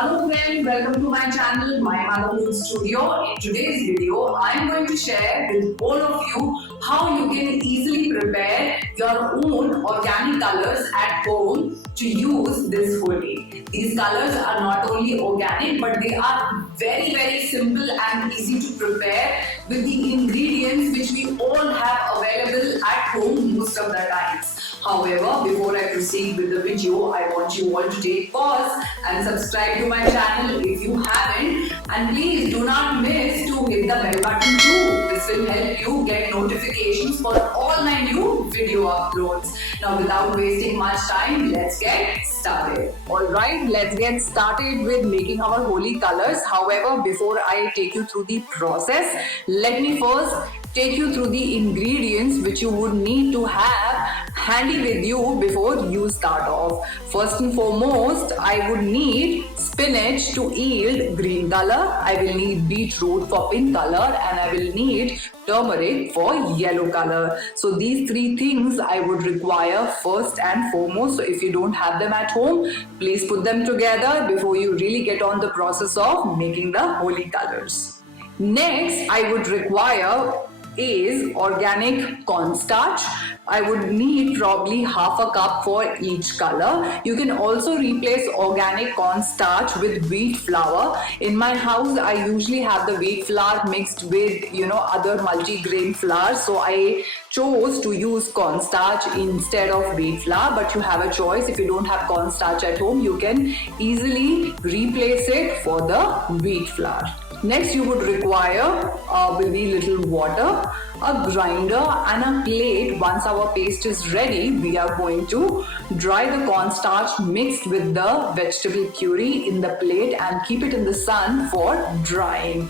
Hello friends, welcome to my channel, My Motherhood Studio. In today's video, I am going to share with all of you how you can easily prepare your own organic colors at home to use this Holi. These colors are not only organic but they are very simple and easy to prepare with the ingredients which we all have available at home most of the times. However, before I proceed with the video, I want you all to take pause and subscribe to my channel if you haven't, and please do not miss to hit the bell button too. This will help you get notifications for all my new video uploads. Now without wasting much time, let's get started. Alright, let's get started with making our Holi colors. However, before I take you through the process, let me first take you through the ingredients which you would need to have handy with you before you start off. First and foremost, I would need spinach to yield green color, I will need beetroot for pink color, and I will need turmeric for yellow color. So these three things I would require first and foremost. So if you don't have them at home, please put them together before you really get on the process of making the Holi colors. Next, I would require is organic cornstarch. I would need probably half a cup for each color. You can also replace organic cornstarch with wheat flour. In my house, I usually have the wheat flour mixed with other multi-grain flour. So I chose to use cornstarch instead of wheat flour, but you have a choice. If you don't have cornstarch at home, you can easily replace it for the wheat flour. Next, you would require maybe little water, a grinder and a plate. Once our paste is ready, we are going to dry the cornstarch mixed with the vegetable puree in the plate and keep it in the sun for drying.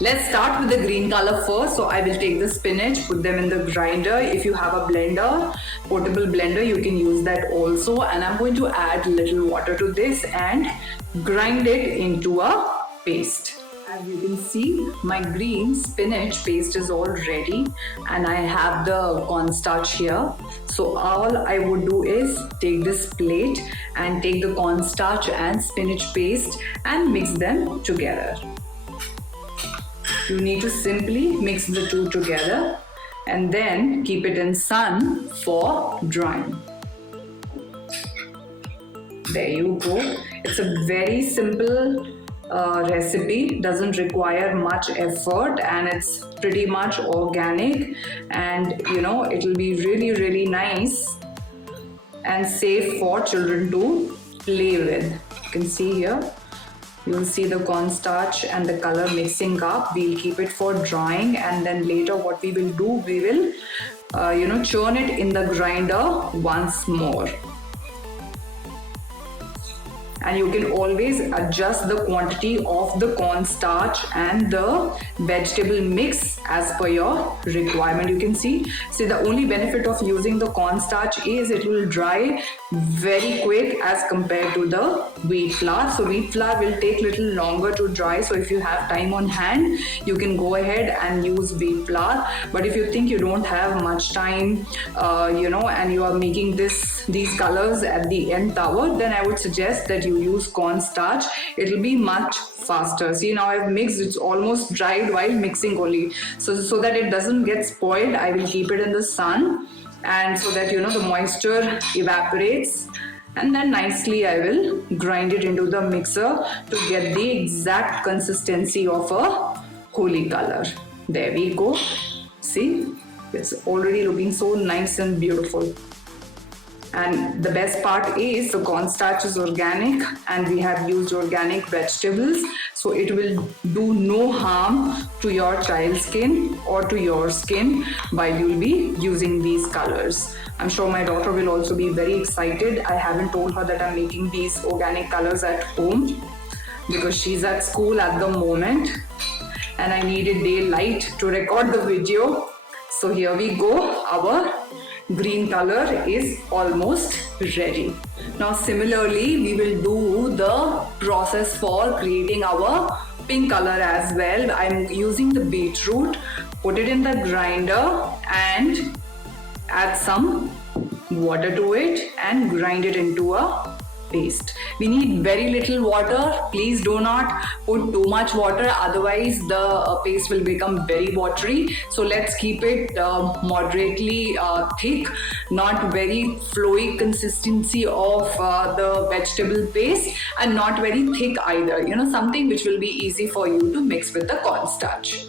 Let's start with the green color first. So I will take the spinach, put them in the grinder. If you have a blender, portable blender, you can use that also. And I'm going to add little water to this and grind it into a paste. As you can see, my green spinach paste is all ready and I have the cornstarch here. So all I would do is take this plate and take the cornstarch and spinach paste and mix them together. You need to simply mix the two together and then keep it in sun for drying. There you go. It's a very simple recipe, doesn't require much effort and it's pretty much organic, and it will be really nice and safe for children to play with. You can see here, you will see the cornstarch and the color mixing up. We'll keep it for drying and then later what we will do, we will churn it in the grinder once more. And you can always adjust the quantity of the cornstarch and the vegetable mix as per your requirement. You can see the only benefit of using the cornstarch is it will dry very quick as compared to the wheat flour. So wheat flour will take little longer to dry. So if you have time on hand, you can go ahead and use wheat flour. But if you think you don't have much time, and you are making these colors at the end hour, then I would suggest that you use cornstarch. It will be much faster. See, now I've mixed, it's almost dried while mixing only. So that it doesn't get spoiled, I will keep it in the sun, and so that the moisture evaporates, and then nicely I will grind it into the mixer to get the exact consistency of a Holi color. There we go. See, it's already looking so nice and beautiful. And the best part is the cornstarch is organic and we have used organic vegetables, so it will do no harm to your child's skin or to your skin while you'll be using these colors. I'm sure my daughter will also be very excited. I haven't told her that I'm making these organic colors at home because she's at school at the moment and I needed daylight to record the video. So here we go. Our green color is almost ready. Now similarly, we will do the process for creating our pink color as well. I'm using the beetroot, put it in the grinder and add some water to it and grind it into a paste. We need very little water. Please do not put too much water, otherwise the paste will become very watery. So let's keep it moderately thick, not very flowy consistency of the vegetable paste, and not very thick either. Something which will be easy for you to mix with the cornstarch.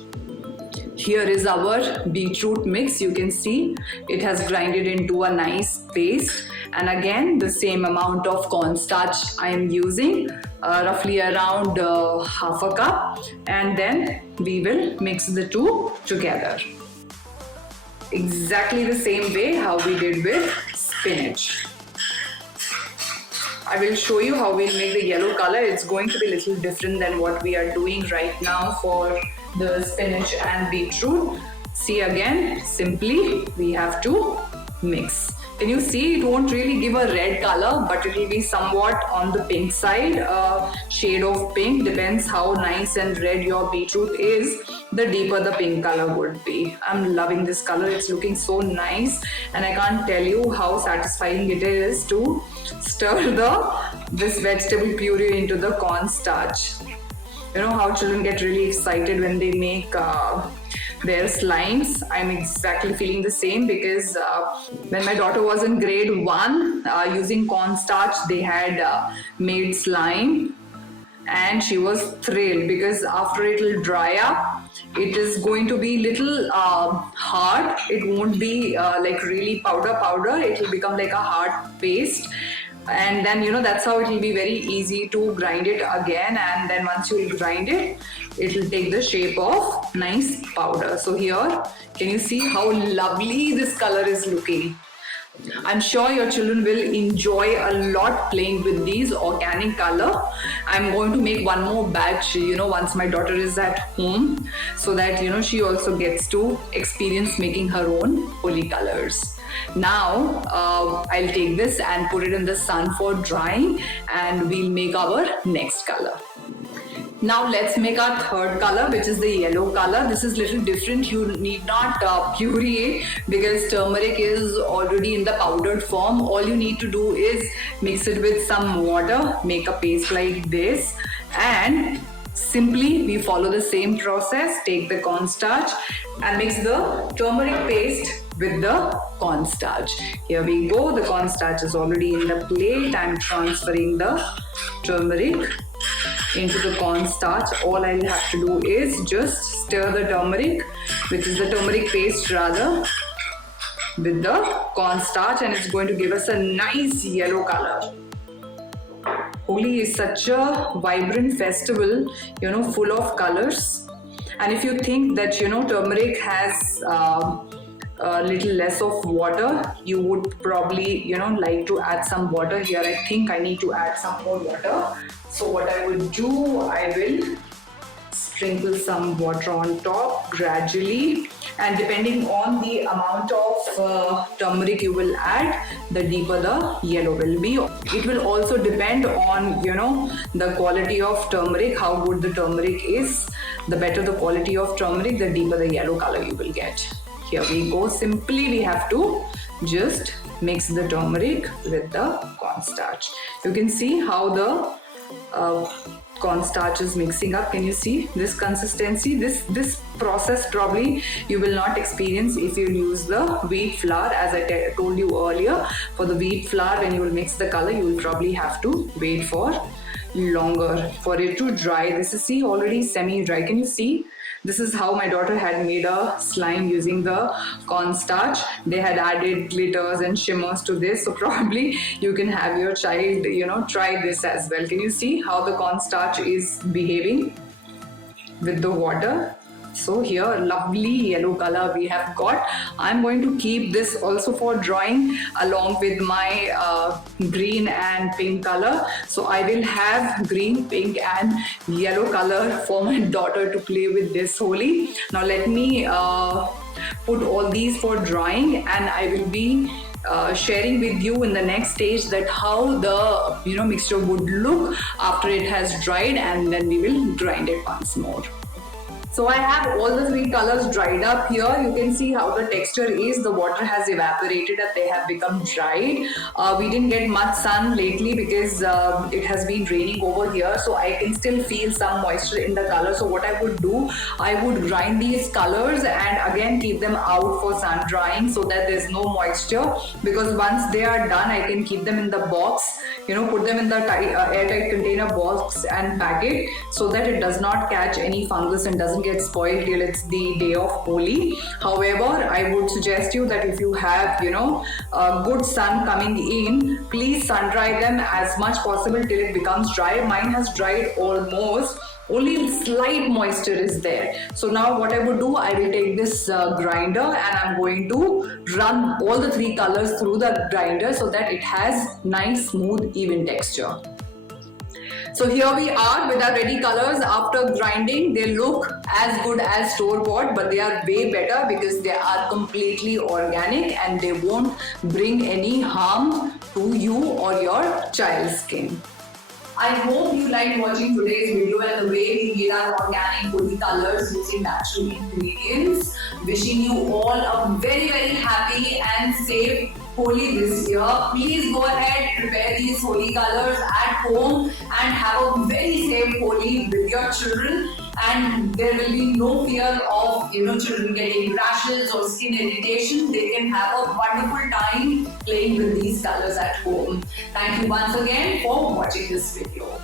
Here is our beetroot mix. You can see it has grinded into a nice paste, and again the same amount of cornstarch I am using, roughly around half a cup, and then we will mix the two together. Exactly the same way how we did with spinach. I will show you how we'll make the yellow color. It's going to be a little different than what we are doing right now for the spinach and beetroot. See, again, simply we have to mix. Can you see it won't really give a red color, but it will be somewhat on the pink side, shade of pink. Depends how nice and red your beetroot is, the deeper the pink color would be. I'm loving this color. It's looking so nice, and I can't tell you how satisfying it is to stir this vegetable puree into the cornstarch. How children get really excited when they make their slimes. I'm exactly feeling the same, because when my daughter was in grade 1, using cornstarch, they had made slime, and she was thrilled, because after it will dry up, it is going to be little hard. It won't be like really powder. It will become like a hard paste. And then that's how it will be very easy to grind it again, and then once you will grind it, it will take the shape of nice powder. So here, can you see how lovely this color is looking? I'm sure your children will enjoy a lot playing with these organic color. I'm going to make one more batch, once my daughter is at home, so that, she also gets to experience making her own holy colors. Now, I'll take this and put it in the sun for drying, and we'll make our next color. Now let's make our third color, which is the yellow color. This is little different. You need not puree it, because turmeric is already in the powdered form. All you need to do is mix it with some water, make a paste like this, and simply we follow the same process. Take the cornstarch and mix the turmeric paste with the cornstarch. Here we go. The cornstarch is already in the plate. I'm transferring the turmeric into the cornstarch. All I'll have to do is just stir the turmeric, which is the turmeric paste rather, with the cornstarch, and it's going to give us a nice yellow color. Holi is such a vibrant festival, full of colors. And if you think that, turmeric has a little less of water, you would probably, like to add some water. Here I think I need to add some more water. So what I would do, I will sprinkle some water on top gradually, and depending on the amount of turmeric you will add, the deeper the yellow will be. It will also depend on, the quality of turmeric, how good the turmeric is. The better the quality of turmeric, the deeper the yellow color you will get. Here we go. Simply we have to just mix the turmeric with the cornstarch. You can see how the cornstarch is mixing up. Can you see this consistency? This process probably you will not experience if you use the wheat flour. As I told you earlier, for the wheat flour, when you will mix the color, you will probably have to wait for longer for it to dry. This is, see, already semi-dry. Can you see? This is how my daughter had made a slime using the cornstarch. They had added glitters and shimmers to this. So probably you can have your child, try this as well. Can you see how the cornstarch is behaving with the water? So here, lovely yellow color we have got. I'm going to keep this also for drawing along with my green and pink color. So I will have green, pink and yellow color for my daughter to play with this Holi. Now let me put all these for drying, and I will be sharing with you in the next stage that how the mixture would look after it has dried, and then we will grind it once more. So I have all the three colors dried up here. You can see how the texture is. The water has evaporated and they have become dried. We didn't get much sun lately because it has been raining over here. So I can still feel some moisture in the color. So what I would do, I would grind these colors and again keep them out for sun drying so that there's no moisture. Because once they are done, I can keep them in the box, put them in the airtight container box and pack it so that it does not catch any fungus and doesn't get spoiled till it's the day of Holi. However, I would suggest you that if you have, good sun coming in, please sun dry them as much possible till it becomes dry. Mine has dried almost. Only slight moisture is there. So now what I would do, I will take this grinder and I'm going to run all the three colors through the grinder so that it has nice, smooth, even texture. So here we are with our ready colors. After grinding, they look as good as store-bought, but they are way better because they are completely organic and they won't bring any harm to you or your child's skin. I hope you liked watching today's video and the way we made our organic Holi colors using natural ingredients. Wishing you all a very, very happy and safe Holi this year. Please go ahead, prepare these Holi colors at home and have a very safe Holi with your children. And there will be no fear of children getting rashes or skin irritation. They can have a wonderful time playing with these colors at home. Thank you once again for watching this video.